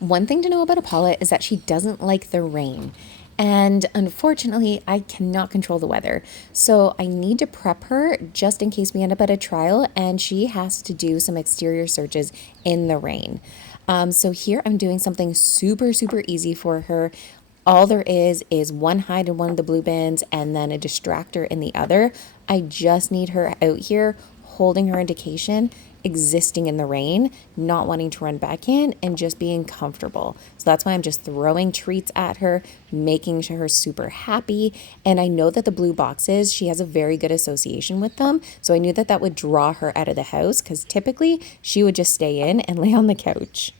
One thing to know about Apollo is that she doesn't like the rain. And unfortunately, I cannot control the weather. So I need to prep her just in case we end up at a trial and she has to do some exterior searches in the rain. So here I'm doing something super, super easy for her. All there is one hide in one of the blue bins and then a distractor in the other. I just need her out here holding her indication, existing in the rain, not wanting to run back in, and just being comfortable. So that's why I'm just throwing treats at her, making her super happy. And I know that the blue boxes, she has a very good association with them. So I knew that that would draw her out of the house because typically she would just stay in and lay on the couch.